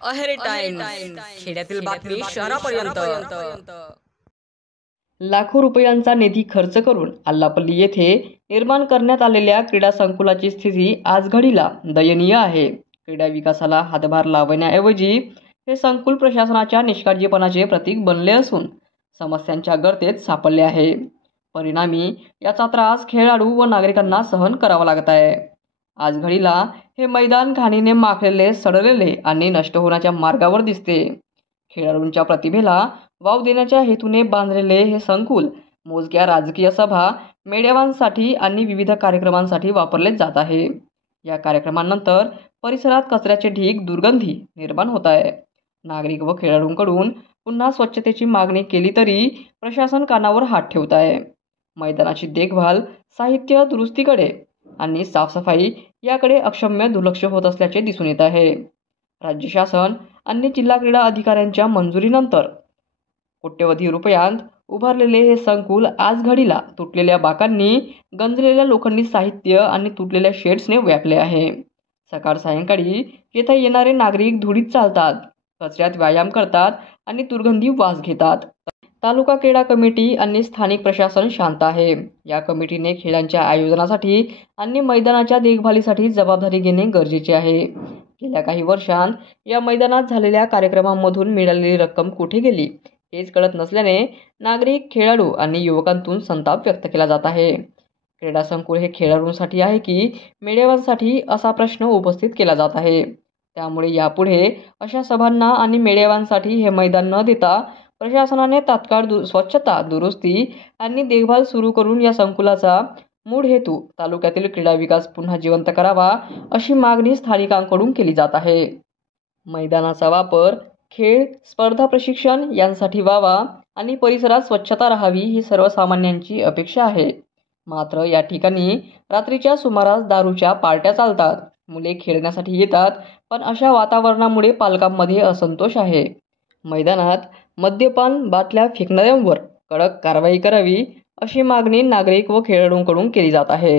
अहेर टाइम्स खेड्यातील बातमी शहरापर्यंत। लाखो रुपयांचा निधी खर्च करून आल्लापल्ली येथे निर्माण करण्यात आलेल्या क्रीडा संकुलाची स्थिती आजघडीला दयनीय आहे। क्रीडा विकासाला हातभार लावण्याऐवजी हे संकुल प्रशासनाच्या निष्काळजीपणाचे प्रतीक बनले असून समस्यांच्या गर्तेत सापडले आहे। परिणामी याचा त्रास खेळाडू व नागरिकांना सहन करावा लागत आहे। आजघडीला हे मैदान घाणीने माखलेले, सडलेले आणि नष्ट होण्याच्या मार्गावर दिसते। खेळाडूंच्या प्रतिभेला वाव देण्याच्या हेतूने बांधलेले हे संकुल मोजक्या राजकीय सभा, मेळाव्यांसाठी आणि विविध कार्यक्रमांसाठी वापरले जात आहे। या कार्यक्रमांनंतर परिसरात कचऱ्याचे ढीग, दुर्गंधी निर्माण होत आहे। नागरिक व खेळाडूंकडून पुन्हा स्वच्छतेची मागणी केली तरी प्रशासन कानावर हात ठेवत आहे। मैदानाची देखभाल, साहित्य दुरुस्तीकडे आणि साफसफाई याकडे अक्षम्य दुर्लक्ष होत असल्याचे दिसून येत आहे। राज्य शासन आणि जिल्हा क्रीडा अधिकाऱ्यांच्या मंजुरीनंतर कोट्यवधी रुपयांत उभारलेले हे संकुल आजघडीला तुटलेल्या बाकांनी, गंजलेल्या लोखंडी साहित्य आणि तुटलेल्या शेड्सने व्यापले आहे। सकाळ सायंकाळी येथे येणारे नागरिक धुळीत चालतात, कचऱ्यात व्यायाम करतात आणि दुर्गंधी वास घेतात। तालुका क्रीडा कमिटी आणि स्थानिक प्रशासन शांत आहे। या कमिटीने खेळांच्या आयोजनासाठी आणि मैदानाच्या देखभालीसाठी जबाबदारी घेणे गरजेचे आहे। गेल्या काही वर्षांत या मैदानात झालेल्या कार्यक्रमांमधून मिळालेली रक्कम कुठे गेली हेच कळत नसल्याने नागरिक, खेळाडू आणि युवकांतून संताप व्यक्त केला जात आहे। क्रीडा संकुल हे खेळाडूंसाठी आहे की मेळाव्यांसाठी असा प्रश्न उपस्थित केला जात आहे। त्यामुळे यापुढे अशा सभांना आणि मेळाव्यांसाठी हे मैदान न देता प्रशासनाने तात्काळ स्वच्छता, दुरुस्ती आणि देखभाल सुरू करून या संकुलाचा मूळ हेतू तालुक्यातील क्रीडा विकास पुन्हा जिवंत करावा, अशी मागणी स्थानिकांकडून केली जात आहे। मैदानाचा वापर खेळ, स्पर्धा, प्रशिक्षण यांसाठी व्हावा आणि परिसरात स्वच्छता राहावी ही सर्वसामान्यांची अपेक्षा आहे। मात्र या ठिकाणी रात्रीच्या सुमारास दारूच्या पार्ट्या चालतात, मुले खेळण्यासाठी येतात, पण अशा वातावरणामुळे पालकांमध्ये असंतोष आहे। मैदानात मद्यपान बाटल्या फेकणाऱ्यांवर कडक कारवाई करावी, अशी मागणी नागरिक व खेळाडूंकडून केली जात आहे।